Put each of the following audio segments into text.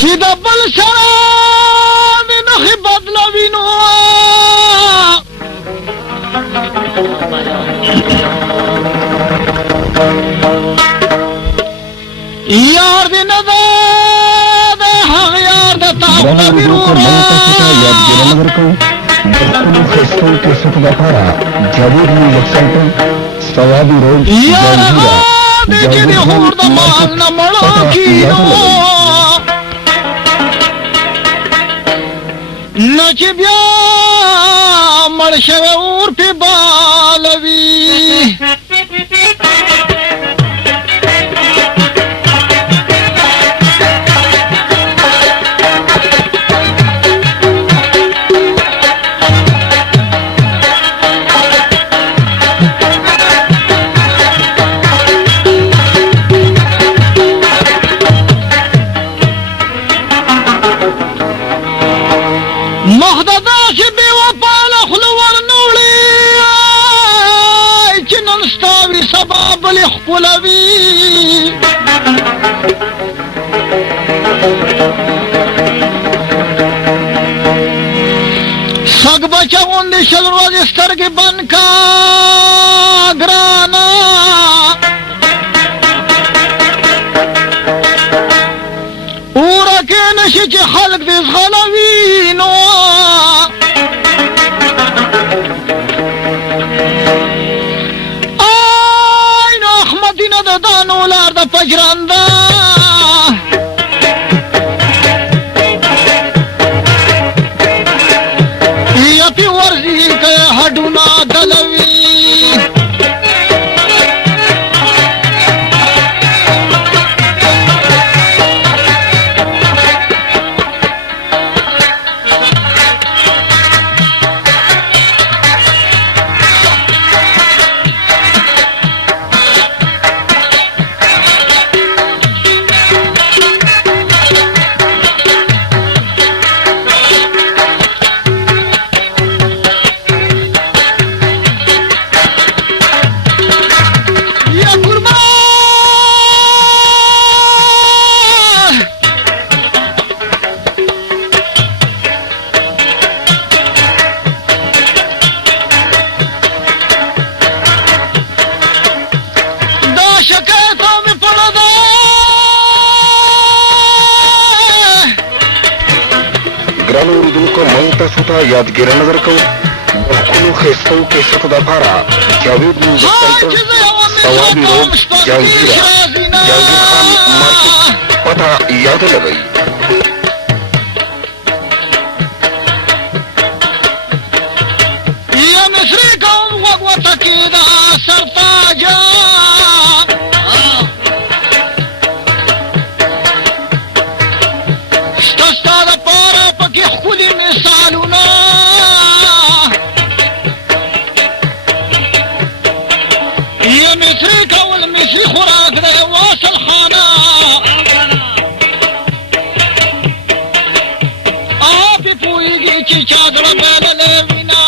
چې د بل سره مې نښې بدلوي نو یار دې نه ده د هغه یار د تا غلوي وروره یار هغه دی چې د هور د مال نه مړه کېنو نه چې بیا مړ شوی اور پې بالوي خپلوي سګ بچه غوندې شل ورځې سترګې بند کا ګرانه اوره کې نشي چې خلک دې زغلوي نو دانولار د پجرانده یا پی ورزی که هډونا دلوي یادګیره نظر کوو د ښکلو ښایستو کیسټو دپاره جاوید موزیک ثوابي روډ جهانګیره جهانګیر خان مارکیټ پته یاده لګئ یا مصري کوم غوږ ورته کېده سرتاجه ستا دپاره پکې ښکلي مثالونه یا مصري کول مصري خوراک دی واصل خانه آپې پوهېږي چې چا زړه بایللی وینه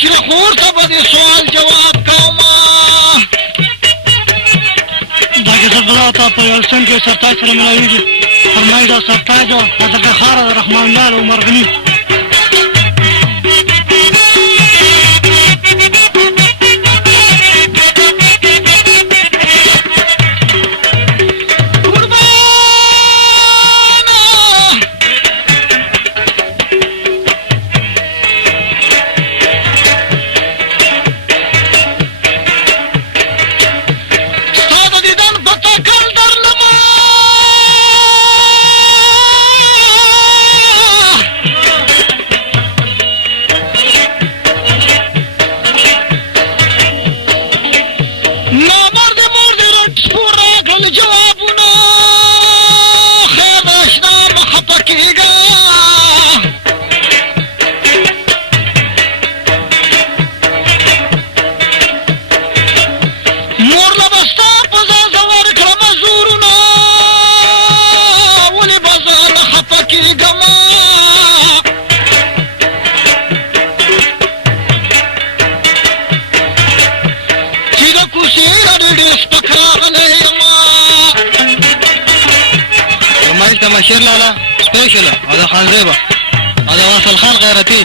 مشر خور ته به دې سوال جواب کومه دا کیسه بلا تا په یو سنګ کې سرتاج سره ملاویږي فرمایي دا سرتاج او حضرت خار رحمان لال او مرغني شیر لالا سپیشل او د خانزیبه او د واصل خان غیرتی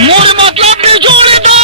مور مطلب دی جوړی دا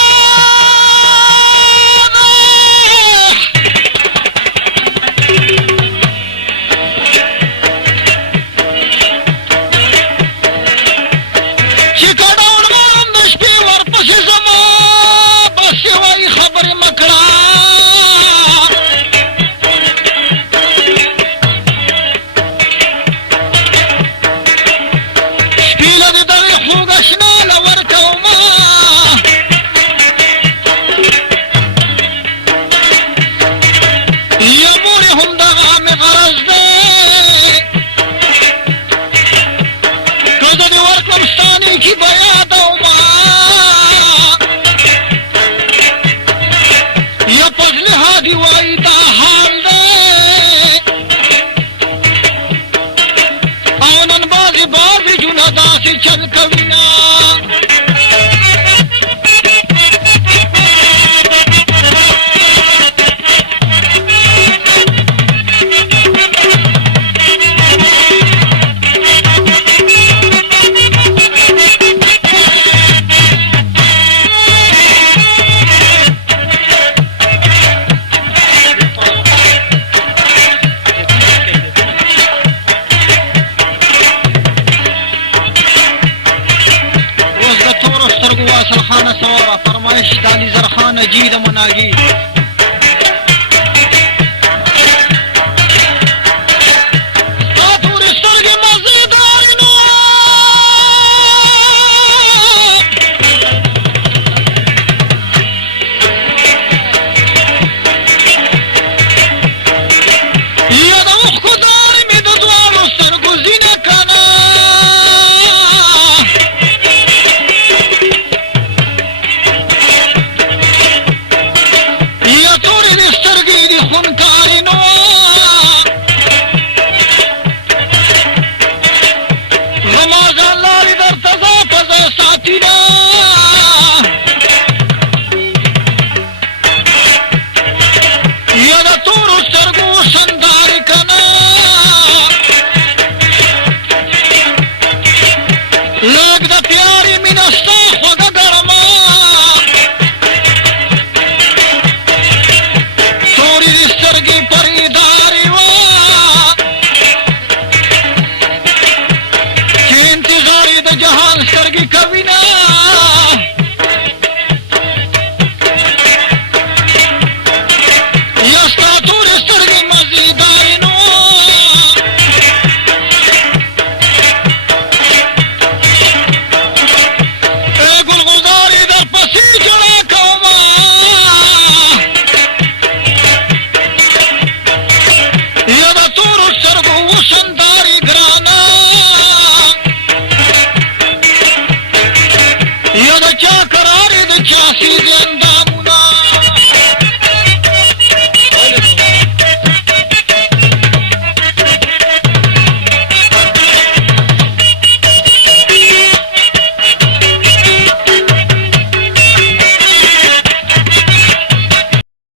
واوره فرمایش د علي زرخان اجي د مناګي